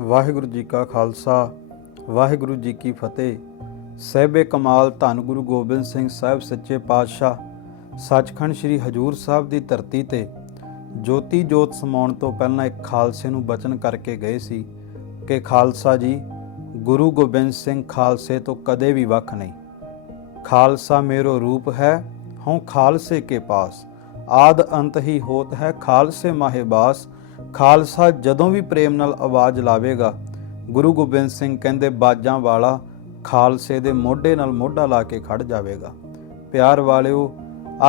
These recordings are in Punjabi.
ਵਾਹਿਗੁਰੂ ਜੀ ਕਾ ਖਾਲਸਾ, ਵਾਹਿਗੁਰੂ ਜੀ ਕੀ ਫਤਿਹ। ਸਹਿਬੇ ਕਮਾਲ ਧੰਨ ਗੁਰੂ ਗੋਬਿੰਦ ਸਿੰਘ ਸਾਹਿਬ ਸੱਚੇ ਪਾਤਸ਼ਾਹ, ਸੱਚਖੰਡ ਸ੍ਰੀ ਹਜੂਰ ਸਾਹਿਬ ਦੀ ਧਰਤੀ ਤੇ ਜੋਤੀ ਜੋਤ ਸਮਾਉਣ ਤੋਂ ਪਹਿਲਾਂ ਇੱਕ ਖਾਲਸੇ ਨੂੰ ਬਚਨ ਕਰਕੇ ਗਏ ਸੀ ਕਿ ਖਾਲਸਾ ਜੀ, ਗੁਰੂ ਗੋਬਿੰਦ ਸਿੰਘ ਖਾਲਸੇ ਤੋਂ ਕਦੇ ਵੀ ਵੱਖ ਨਹੀਂ। ਖਾਲਸਾ ਮੇਰੋ ਰੂਪ ਹੈ, ਹਉ ਖਾਲਸੇ ਕੇ ਪਾਸ, ਆਦ ਅੰਤ ਹੀ ਹੋਤ ਹੈ, ਖਾਲਸੇ ਮਾਹੇ ਬਾਸ ਖਾਲਸਾ ਜਦੋਂ ਵੀ ਪ੍ਰੇਮ ਨਾਲ ਆਵਾਜ਼ ਲਾਵੇਗਾ, ਗੁਰੂ ਗੋਬਿੰਦ ਸਿੰਘ ਕਹਿੰਦੇ ਬਾਜਾਂ ਵਾਲਾ ਖਾਲਸੇ ਦੇ ਮੋਢੇ ਨਾਲ ਮੋਢਾ ਲਾ ਕੇ ਖੜ ਜਾਵੇਗਾ। ਪਿਆਰ ਵਾਲਿਓ,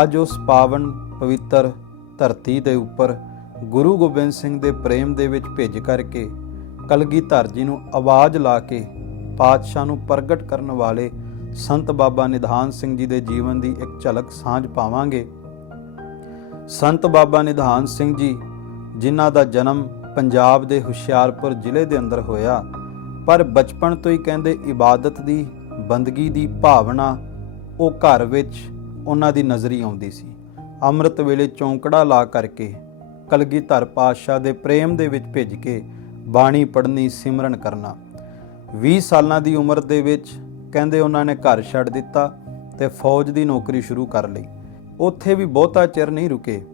ਅੱਜ ਉਸ ਪਾਵਨ ਪਵਿੱਤਰ ਧਰਤੀ ਦੇ ਉੱਪਰ ਗੁਰੂ ਗੋਬਿੰਦ ਸਿੰਘ ਦੇ ਪ੍ਰੇਮ ਦੇ ਵਿੱਚ ਭਿੱਜ ਕਰਕੇ ਕਲਗੀਧਰ ਜੀ ਨੂੰ ਆਵਾਜ਼ ਲਾ ਕੇ ਪਾਤਸ਼ਾਹ ਨੂੰ ਪ੍ਰਗਟ ਕਰਨ ਵਾਲੇ ਸੰਤ ਬਾਬਾ ਨਿਧਾਨ ਸਿੰਘ ਜੀ ਦੇ ਜੀਵਨ ਦੀ ਇੱਕ ਝਲਕ ਸਾਂਝ ਪਾਵਾਂਗੇ। ਸੰਤ ਬਾਬਾ ਨਿਧਾਨ ਸਿੰਘ ਜੀ ਜਿਨ੍ਹਾਂ ਦਾ ਜਨਮ ਪੰਜਾਬ ਦੇ ਹੁਸ਼ਿਆਰਪੁਰ ਜ਼ਿਲ੍ਹੇ ਦੇ ਅੰਦਰ ਹੋਇਆ, ਪਰ ਬਚਪਨ ਤੋਂ ਹੀ ਕਹਿੰਦੇ ਇਬਾਦਤ ਦੀ, ਬੰਦਗੀ ਦੀ ਭਾਵਨਾ ਉਹ ਘਰ ਵਿੱਚ ਉਹਨਾਂ ਦੀ ਨਜ਼ਰੀ ਆਉਂਦੀ ਸੀ। ਅੰਮ੍ਰਿਤ ਵੇਲੇ ਚੌਂਕੜਾ ਲਾ ਕਰਕੇ ਕਲਗੀਧਰ ਪਾਤਸ਼ਾਹ ਦੇ ਪ੍ਰੇਮ ਦੇ ਵਿੱਚ ਭਿੱਜ ਕੇ ਬਾਣੀ ਪੜ੍ਹਨੀ ਸਿਮਰਨ ਕਰਨਾ। 20 ਸਾਲਾਂ ਦੀ ਉਮਰ ਦੇ ਵਿੱਚ ਕਹਿੰਦੇ ਉਹਨਾਂ ਨੇ ਘਰ ਛੱਡ ਦਿੱਤਾ ਤੇ ਫੌਜ ਦੀ ਨੌਕਰੀ ਸ਼ੁਰੂ ਕਰ ਲਈ। ਉੱਥੇ ਵੀ ਬਹੁਤਾ ਚਿਰ ਨਹੀਂ ਰੁਕੇ।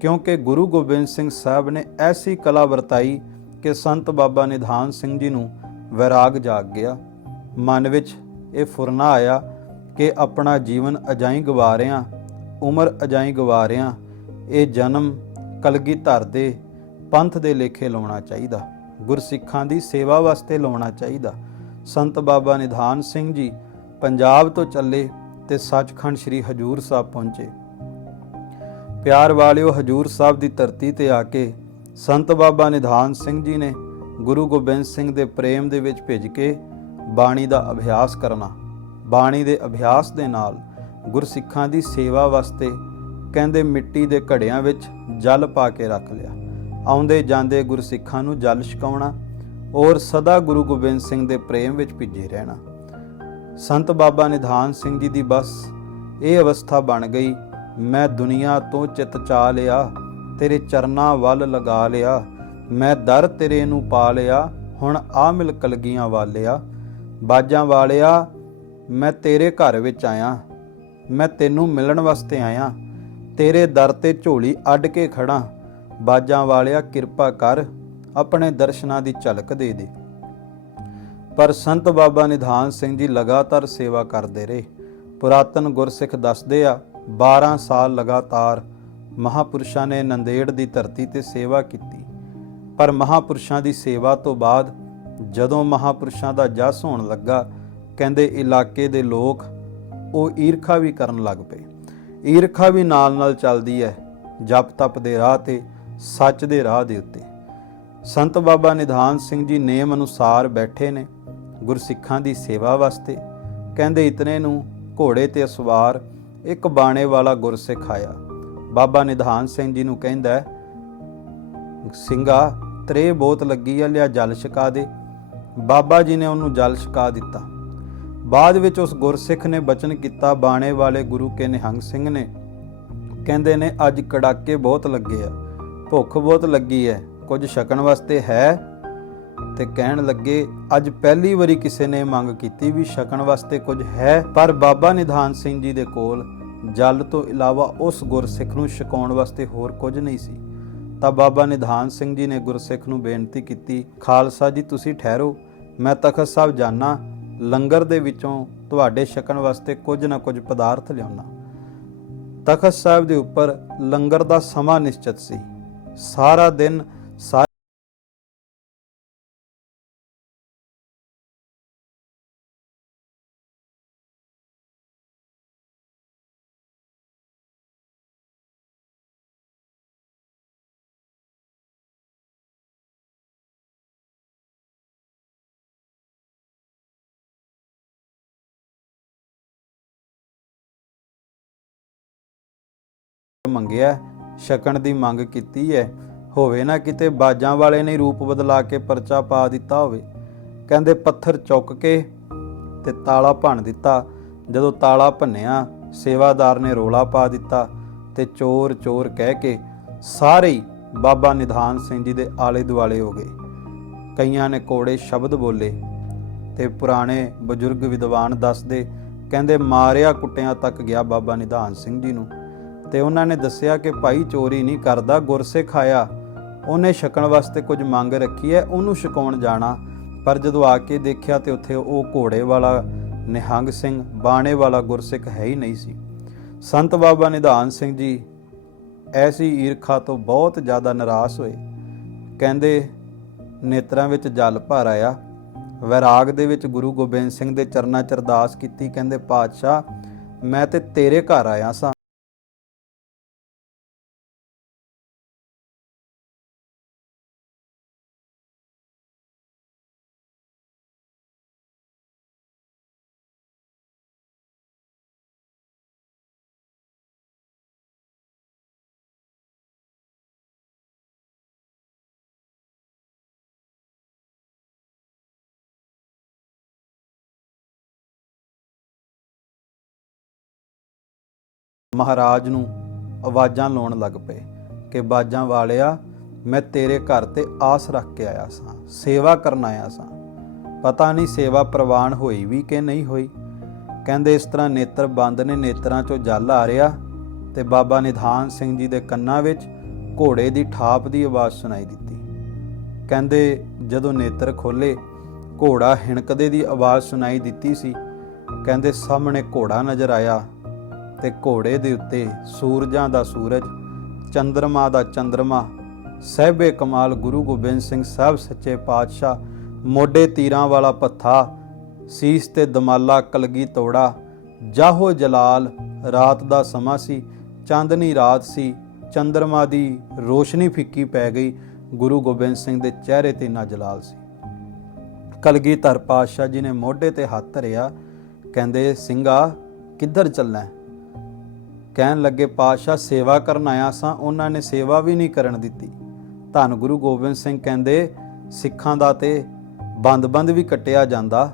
ਕਿਉਂਕਿ ਗੁਰੂ ਗੋਬਿੰਦ ਸਿੰਘ ਸਾਹਿਬ ਨੇ ਐਸੀ ਕਲਾ ਵਰਤਾਈ ਕਿ ਸੰਤ ਬਾਬਾ ਨਿਧਾਨ ਸਿੰਘ ਜੀ ਨੂੰ ਵਿਰਾਗ ਜਾਗ ਗਿਆ। ਮਨ ਵਿੱਚ ਇਹ ਫੁਰਨਾ ਆਇਆ ਕਿ ਆਪਣਾ ਜੀਵਨ ਅਜਾਈ ਗਵਾ ਰਿਆਂ ਉਮਰ ਅਜਾਈ ਗਵਾ ਰਿਆਂ ਇਹ ਜਨਮ ਕਲਗੀ ਧਰ ਦੇ ਪੰਥ ਦੇ ਲੇਖੇ ਲਾਉਣਾ ਚਾਹੀਦਾ, ਗੁਰਸਿੱਖਾਂ ਦੀ ਸੇਵਾ ਵਾਸਤੇ ਲਾਉਣਾ ਚਾਹੀਦਾ। ਸੰਤ ਬਾਬਾ ਨਿਧਾਨ ਸਿੰਘ ਜੀ ਪੰਜਾਬ ਤੋਂ ਚੱਲੇ ਤੇ ਸੱਚਖੰਡ ਸ੍ਰੀ ਹਜੂਰ ਸਾਹਿਬ ਪਹੁੰਚੇ। ਪਿਆਰ ਵਾਲਿਓ ਹਜੂਰ ਸਾਹਿਬ ਦੀ ਧਰਤੀ ਤੇ ਆ ਕੇ ਸੰਤ ਬਾਬਾ ਨਿਧਾਨ ਸਿੰਘ ਜੀ ਨੇ ਗੁਰੂ ਗੋਬਿੰਦ ਸਿੰਘ ਦੇ ਪ੍ਰੇਮ ਦੇ ਵਿੱਚ ਭਿੱਜ ਕੇ ਬਾਣੀ ਦਾ ਅਭਿਆਸ ਕਰਨਾ। ਬਾਣੀ ਦੇ ਅਭਿਆਸ ਦੇ ਨਾਲ ਗੁਰਸਿੱਖਾਂ ਦੀ ਸੇਵਾ ਵਾਸਤੇ ਕਹਿੰਦੇ ਮਿੱਟੀ ਦੇ ਘੜਿਆਂ ਵਿੱਚ ਜਲ ਪਾ ਕੇ ਰੱਖ ਲਿਆ। ਆਉਂਦੇ ਜਾਂਦੇ ਗੁਰਸਿੱਖਾਂ ਨੂੰ ਜਲ ਛਕਾਉਣਾ ਔਰ ਸਦਾ ਗੁਰੂ ਗੋਬਿੰਦ ਸਿੰਘ ਦੇ ਪ੍ਰੇਮ ਵਿੱਚ ਭਿੱਜੇ ਰਹਿਣਾ। ਸੰਤ ਬਾਬਾ ਨਿਧਾਨ ਸਿੰਘ ਜੀ ਦੀ ਬਸ ਇਹ ਅਵਸਥਾ ਬਣ ਗਈ ਮੈਂ ਦੁਨੀਆ ਤੋਂ ਚਿਤ ਚਾ ਲਿਆ, ਤੇਰੇ ਚਰਨਾਂ ਵੱਲ ਲਗਾ ਲਿਆ। ਮੈਂ ਦਰ ਤੇਰੇ ਨੂੰ ਪਾ ਲਿਆ, ਹੁਣ ਆ ਮਿਲ ਕਲਗੀਆਂ ਵਾਲਿਆ। ਬਾਜਾਂ ਵਾਲਿਆ, ਮੈਂ ਤੇਰੇ ਘਰ ਵਿੱਚ ਆਇਆ। ਮੈਂ ਤੈਨੂੰ ਮਿਲਣ ਵਾਸਤੇ ਆਇਆ। ਤੇਰੇ ਦਰ ਤੇ ਝੋਲੀ ਅੱਡ ਕੇ ਖੜਾ ਬਾਜਾਂ ਵਾਲਿਆ, ਕਿਰਪਾ ਕਰ, ਆਪਣੇ ਦਰਸ਼ਨਾਂ ਦੀ ਝਲਕ ਦੇ ਦੇ। ਪਰ ਸੰਤ ਬਾਬਾ ਨਿਧਾਨ ਸਿੰਘ ਜੀ ਲਗਾਤਾਰ ਸੇਵਾ ਕਰਦੇ ਰਹੇ। ਪੁਰਾਤਨ ਗੁਰਸਿੱਖ ਦੱਸਦੇ ਆ 12 ਸਾਲ ਲਗਾਤਾਰ ਮਹਾਪੁਰਸ਼ਾਂ ਨੇ ਨੰਦੇੜ ਦੀ ਧਰਤੀ ਤੇ ਸੇਵਾ ਕੀਤੀ। ਪਰ ਮਹਾਪੁਰਸ਼ਾਂ ਦੀ ਸੇਵਾ ਤੋਂ ਬਾਅਦ ਜਦੋਂ ਮਹਾਪੁਰਸ਼ਾਂ ਦਾ ਜਸ ਹੋਣ ਲੱਗਾ, ਕਹਿੰਦੇ ਇਲਾਕੇ ਦੇ ਲੋਕ ਉਹ ਈਰਖਾ ਵੀ ਕਰਨ ਲੱਗ ਪਏ। ਈਰਖਾ ਵੀ ਨਾਲ ਨਾਲ ਚੱਲਦੀ ਹੈ, ਜਪ ਤਪ ਦੇ ਰਾਹ ਤੇ, ਸੱਚ ਦੇ ਰਾਹ ਦੇ ਉੱਤੇ। ਸੰਤ ਬਾਬਾ ਨਿਧਾਨ ਸਿੰਘ ਜੀ ਨੇਮ ਅਨੁਸਾਰ ਬੈਠੇ ਨੇ ਗੁਰਸਿੱਖਾਂ ਦੀ ਸੇਵਾ ਵਾਸਤੇ। ਕਹਿੰਦੇ ਇਤਨੇ ਨੂੰ ਘੋੜੇ ਤੇ ਸਵਾਰ ਇੱਕ ਬਾਣੇ ਵਾਲਾ ਗੁਰਸਿੱਖ ਆਇਆ। ਬਾਬਾ ਨਿਧਾਨ ਸਿੰਘ ਜੀ ਨੂੰ ਕਹਿੰਦਾ ਸਿੰਘਾ ਤਰੇ ਬੋਤ ਲੱਗੀ ਆ, ਲਿਆ ਜਲ ਛਕਾ ਦੇ। ਬਾਬਾ ਜੀ ਨੇ ਉਹਨੂੰ ਜਲ ਛਕਾ ਦਿੱਤਾ। ਬਾਅਦ ਵਿੱਚ ਉਸ ਗੁਰਸਿੱਖ ਨੇ ਬਚਨ ਕੀਤਾ ਬਾਣੇ ਵਾਲੇ ਗੁਰੂ ਕੇ ਨਿਹੰਗ ਸਿੰਘ ਨੇ। ਕਹਿੰਦੇ ਨੇ, ਅੱਜ ਕੜਾਕੇ ਬਹੁਤ ਲੱਗੇ ਆ, ਭੁੱਖ ਬਹੁਤ ਲੱਗੀ ਹੈ ਕੁਝ ਛਕਣ ਵਾਸਤੇ ਹੈ? ਤੇ ਕਹਿਣ ਲੱਗੇ, ਅੱਜ ਪਹਿਲੀ ਵਾਰੀ ਕਿਸੇ ਨੇ ਮੰਗ ਕੀਤੀ ਵੀ ਛਕਣ ਵਾਸਤੇ ਕੁਝ ਹੈ, ਪਰ ਬਾਬਾ ਨਿਧਾਨ ਸਿੰਘ ਜੀ ਦੇ ਕੋਲ ਜਲ ਤੋਂ ਇਲਾਵਾ ਉਸ ਗੁਰਸਿੱਖ ਨੂੰ ਛਕਾਉਣ ਵਾਸਤੇ ਹੋਰ ਕੁਝ ਨਹੀਂ ਸੀ। ਤਾਂ ਬਾਬਾ ਨਿਧਾਨ ਸਿੰਘ ਜੀ ਨੇ ਗੁਰਸਿੱਖ ਨੂੰ ਬੇਨਤੀ ਕੀਤੀ, ਖਾਲਸਾ ਜੀ, ਤੁਸੀਂ ਠਹਿਰੋ। ਮੈਂ ਤਖਤ ਸਾਹਿਬ ਜਾਣਾ ਲੰਗਰ ਦੇ ਵਿੱਚੋਂ ਤੁਹਾਡੇ ਛਕਣ ਵਾਸਤੇ ਕੁਝ ਨਾ ਕੁਝ ਪਦਾਰਥ ਲਿਆਉਣਾ ਤਖਤ ਸਾਹਿਬ ਦੇ ਉੱਪਰ ਲੰਗਰ ਦਾ ਸਮਾਂ ਨਿਸ਼ਚਿਤ ਸੀ। ਸਾਰਾ ਦਿਨ ਮੰਗਿਆ, ਛਕਣ ਦੀ ਮੰਗ ਕੀਤੀ ਹੈ ਹੋਵੇ ਨਾ ਕਿਤੇ ਬਾਜਾਂ ਵਾਲੇ ਨੇ ਰੂਪ ਬਦਲਾ ਕੇ ਪਰਚਾ ਪਾ ਦਿੱਤਾ ਹੋਵੇ। ਕਹਿੰਦੇ ਪੱਥਰ ਚੁੱਕ ਕੇ ਤੇ ਤਾਲਾ ਭੰਨ ਦਿੱਤਾ। ਜਦੋਂ ਤਾਲਾ ਭੰਨਿਆ, ਸੇਵਾਦਾਰ ਨੇ ਰੋਲਾ ਪਾ ਦਿੱਤਾ ਤੇ ਚੋਰ ਚੋਰ ਕਹਿ ਕੇ ਸਾਰੇ ਬਾਬਾ ਨਿਧਾਨ ਸਿੰਘ ਜੀ ਦੇ ਆਲੇ ਦੁਆਲੇ ਹੋ ਗਏ। ਕਈਆਂ ਨੇ ਕੋੜੇ ਸ਼ਬਦ ਬੋਲੇ ਤੇ ਪੁਰਾਣੇ ਬਜ਼ੁਰਗ ਵਿਦਵਾਨ ਦੱਸਦੇ, ਕਹਿੰਦੇ ਮਾਰਿਆ ਕੁੱਟਿਆਂ ਤੱਕ ਗਿਆ ਬਾਬਾ ਨਿਧਾਨ ਸਿੰਘ ਜੀ ਨੂੰ। ਤੇ ਉਹਨਾਂ ਨੇ ਦੱਸਿਆ ਕਿ ਭਾਈ ਚੋਰੀ ਨਹੀਂ ਕਰਦਾ, ਗੁਰਸਿੱਖ ਆਇਆ। ਉਹਨੇ ਛਕਣ ਵਾਸਤੇ ਕੁਝ ਮੰਗ ਰੱਖੀ ਹੈ, ਉਹਨੂੰ ਛਕਾਉਣ ਜਾਣਾ। ਪਰ ਜਦੋਂ ਆ ਕੇ ਦੇਖਿਆ ਤੇ ਉੱਥੇ ਉਹ ਘੋੜੇ ਵਾਲਾ ਨਿਹੰਗ ਸਿੰਘ, ਬਾਣੇ ਵਾਲਾ ਗੁਰਸਿੱਖ ਹੈ ਹੀ ਨਹੀਂ ਸੀ। ਸੰਤ ਬਾਬਾ ਨਿਧਾਨ ਸਿੰਘ ਜੀ ਐਸੀ ਈਰਖਾ ਤੋਂ ਬਹੁਤ ਜ਼ਿਆਦਾ ਨਿਰਾਸ਼ ਹੋਏ। ਕਹਿੰਦੇ, ਨੇਤਰਾਂ ਵਿੱਚ ਜਲ ਭਰ ਆਇਆ। ਵੈਰਾਗ ਦੇ ਵਿੱਚ ਗੁਰੂ ਗੋਬਿੰਦ ਸਿੰਘ ਦੇ ਚਰਨਾਂ 'ਚ ਅਰਦਾਸ ਕੀਤੀ, ਕਹਿੰਦੇ, ਪਾਤਸ਼ਾਹ, ਮੈਂ ਤੇ ਤੇਰੇ ਘਰ ਆਇਆ ਸਾਂ। ਮਹਾਰਾਜ ਨੂੰ ਆਵਾਜ਼ਾਂ ਲਾਉਣ ਲੱਗ ਪਏ ਕਿ ਬਾਜਾਂ ਵਾਲਿਆ, ਮੈਂ ਤੇਰੇ ਘਰ ਤੇ ਆਸ ਰੱਖ ਕੇ ਆਇਆ ਸਾਂ, ਸੇਵਾ ਕਰਨ ਆਇਆ ਸਾਂ। ਪਤਾ ਨਹੀਂ ਸੇਵਾ ਪ੍ਰਵਾਨ ਹੋਈ ਵੀ ਕਿ ਨਹੀਂ ਹੋਈ। ਕਹਿੰਦੇ ਇਸ ਤਰ੍ਹਾਂ ਨੇਤਰ ਬੰਦ ਨੇ ਨੇਤਰਾਂ ਚੋਂ ਜਲ ਆ ਰਿਹਾ ਤੇ ਬਾਬਾ ਨਿਧਾਨ ਸਿੰਘ ਜੀ ਦੇ ਕੰਨਾਂ ਵਿੱਚ ਘੋੜੇ ਦੀ ਠਾਪ ਦੀ ਆਵਾਜ਼ ਸੁਣਾਈ ਦਿੱਤੀ। ਕਹਿੰਦੇ ਜਦੋਂ ਨੇਤਰ ਖੋਲੇ ਘੋੜਾ ਹਿਣਕਦੇ ਦੀ ਆਵਾਜ਼ ਸੁਣਾਈ ਦਿੱਤੀ ਸੀ। ਕਹਿੰਦੇ ਸਾਹਮਣੇ ਘੋੜਾ ਨਜ਼ਰ ਆਇਆ ਤੇ ਘੋੜੇ ਦੇ ਉੱਤੇ ਸੂਰਜਾਂ ਦਾ ਸੂਰਜ, ਚੰਦਰਮਾ ਦਾ ਚੰਦਰਮਾ, ਸਹਿਬੇ ਕਮਾਲ ਗੁਰੂ ਗੋਬਿੰਦ ਸਿੰਘ ਸਾਹਿਬ ਸੱਚੇ ਪਾਤਸ਼ਾਹ, ਮੋਢੇ ਤੀਰਾਂ ਵਾਲਾ ਪੱਥਾ, ਸੀਸ ਤੇ ਦਮਾਲਾ ਕਲਗੀ ਤੋੜਾ, ਜਾਹੋ ਜਲਾਲ, ਰਾਤ ਦਾ ਸਮਾਂ ਸੀ, ਚਾਂਦਨੀ ਰਾਤ ਸੀ, ਚੰਦਰਮਾ ਦੀ ਰੋਸ਼ਨੀ ਫਿੱਕੀ ਪੈ ਗਈ, ਗੁਰੂ ਗੋਬਿੰਦ ਸਿੰਘ ਦੇ ਚਿਹਰੇ ਤੇ ਨਾ ਜਲਾਲ ਸੀ। ਕਲਗੀਧਰ ਪਾਤਸ਼ਾਹ ਜੀ ਨੇ ਮੋਢੇ ਤੇ ਹੱਥ ਧਰਿਆ, ਕਹਿੰਦੇ, ਸਿੰਘਾ, ਕਿੱਧਰ ਚੱਲਣਾ ਕਹਿਣ ਲੱਗੇ, ਪਾਤਸ਼ਾਹ ਸੇਵਾ ਕਰਨ ਆਇਆ ਸਾਂ, ਉਹਨਾਂ ਨੇ ਸੇਵਾ ਵੀ ਨਹੀਂ ਕਰਨ ਦਿੱਤੀ। ਧੰਨ ਗੁਰੂ ਗੋਬਿੰਦ ਸਿੰਘ ਕਹਿੰਦੇ, ਸਿੱਖਾਂ ਦਾ ਤੇ ਬੰਦ-ਬੰਦ ਵੀ ਕੱਟਿਆ ਜਾਂਦਾ,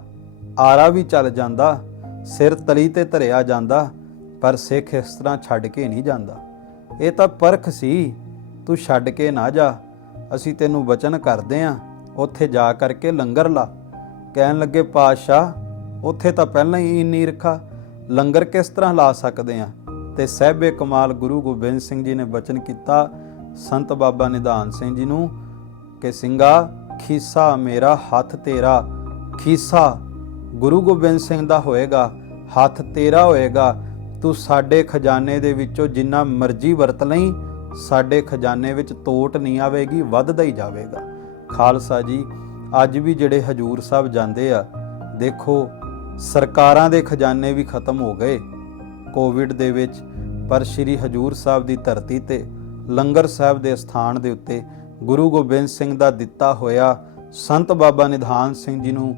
ਆਰਾ ਵੀ ਚੱਲ ਜਾਂਦਾ, ਸਿਰ ਤਲੀ ਤੇ ਧਰਿਆ ਜਾਂਦਾ, ਪਰ ਸਿੱਖ ਇਸ ਤਰ੍ਹਾਂ ਛੱਡ ਕੇ ਨਹੀਂ ਜਾਂਦਾ। ਇਹ ਤਾਂ ਪਰਖ ਸੀ, ਤੂੰ ਛੱਡ ਕੇ ਨਾ ਜਾ, ਅਸੀਂ ਤੈਨੂੰ ਵਚਨ ਕਰਦੇ ਆਂ, ਉੱਥੇ ਜਾ ਕਰਕੇ ਲੰਗਰ ਲਾ। ਕਹਿਣ ਲੱਗੇ, ਪਾਤਸ਼ਾਹ, ਉੱਥੇ ਤਾਂ ਪਹਿਲਾਂ ਹੀ ਇੰਨੀ ਰਖਾ, ਲੰਗਰ ਕਿਸ ਤਰ੍ਹਾਂ ਲਾ ਸਕਦੇ ਆਂ? ਤੇ ਸਹਿਬੇ ਕਮਾਲ ਗੁਰੂ ਗੋਬਿੰਦ ਸਿੰਘ ਜੀ ਨੇ ਬਚਨ ਕੀਤਾ, ਸੰਤ ਬਾਬਾ ਨਿਧਾਨ ਸਿੰਘ ਜੀ ਨੂੰ ਕਿ ਸਿੰਘਾ ਖੀਸਾ ਮੇਰਾ ਹੱਥ ਤੇਰਾ, ਖੀਸਾ ਗੁਰੂ ਗੋਬਿੰਦ ਸਿੰਘ ਦਾ ਹੋਏਗਾ, ਹੱਥ ਤੇਰਾ ਹੋਏਗਾ, ਤੂੰ ਸਾਡੇ ਖਜ਼ਾਨੇ ਦੇ ਵਿੱਚੋਂ ਜਿੰਨਾ ਮਰਜ਼ੀ ਵਰਤ ਲਈ, ਸਾਡੇ ਖਜ਼ਾਨੇ ਵਿੱਚ ਤੋਟ ਨਹੀਂ ਆਵੇਗੀ, ਵੱਧਦਾ ਹੀ ਜਾਵੇਗਾ। ਖਾਲਸਾ ਜੀ, ਅੱਜ ਵੀ ਜਿਹੜੇ ਹਜੂਰ ਸਾਹਿਬ ਜਾਂਦੇ ਆ, ਦੇਖੋ, ਸਰਕਾਰਾਂ ਦੇ ਖਜ਼ਾਨੇ ਵੀ ਖਤਮ ਹੋ ਗਏ, ਕੋਵਿਡ ਦੇ ਵਿੱਚ ਪਰ ਸ੍ਰੀ ਹਜੂਰ ਸਾਹਿਬ ਦੀ ਧਰਤੀ ਤੇ ਲੰਗਰ ਸਾਹਿਬ ਦੇ ਸਥਾਨ ਦੇ ਉੱਤੇ ਗੁਰੂ ਗੋਬਿੰਦ ਸਿੰਘ ਦਾ ਦਿੱਤਾ ਹੋਇਆ ਸੰਤ ਬਾਬਾ ਨਿਧਾਨ ਸਿੰਘ ਜੀ ਨੂੰ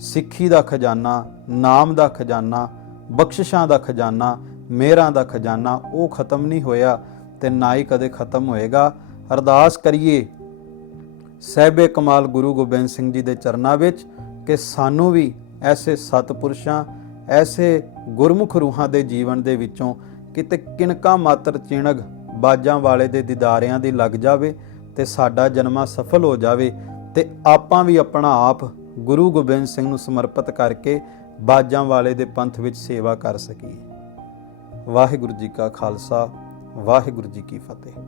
ਸਿੱਖੀ ਦਾ ਖਜ਼ਾਨਾ, ਨਾਮ ਦਾ ਖਜ਼ਾਨਾ, ਬਖਸ਼ਿਸ਼ਾਂ ਦਾ ਖਜ਼ਾਨਾ, ਮਿਹਰਾਂ ਦਾ ਖਜ਼ਾਨਾ ਉਹ ਖਤਮ ਨਹੀਂ ਹੋਇਆ ਤੇ ਨਾ ਹੀ ਕਦੇ ਖਤਮ ਹੋਏਗਾ। ਅਰਦਾਸ ਕਰੀਏ ਸਹਿਬੇ ਕਮਾਲ ਗੁਰੂ ਗੋਬਿੰਦ ਸਿੰਘ ਜੀ ਦੇ ਚਰਨਾਂ ਵਿੱਚ ਕਿ ਸਾਨੂੰ ਵੀ ਐਸੇ ਸਤਪੁਰਸ਼ਾਂ, ਐਸੇ ਗੁਰਮੁਖ ਰੂਹਾਂ ਦੇ ਜੀਵਨ ਦੇ ਵਿੱਚੋਂ ਕਿਤੇ ਕਿਣਕਾ ਮਾਤਰ ਚਿਣਗ ਬਾਜਾਂ ਵਾਲੇ ਦੇ ਦੀਦਾਰਿਆਂ ਦੀ ਲੱਗ ਜਾਵੇ ਤੇ ਸਾਡਾ ਜਨਮਾ ਸਫਲ ਹੋ ਜਾਵੇ ਤੇ ਆਪਾਂ ਵੀ ਆਪਣਾ ਆਪ ਗੁਰੂ ਗੋਬਿੰਦ ਸਿੰਘ ਨੂੰ ਸਮਰਪਿਤ ਕਰਕੇ ਬਾਜਾਂ ਵਾਲੇ ਦੇ ਪੰਥ ਵਿੱਚ ਸੇਵਾ ਕਰ ਸਕੀਏ। ਵਾਹਿਗੁਰੂ ਜੀ ਕਾ ਖਾਲਸਾ, ਵਾਹਿਗੁਰੂ ਜੀ ਕੀ ਫਤਿਹ।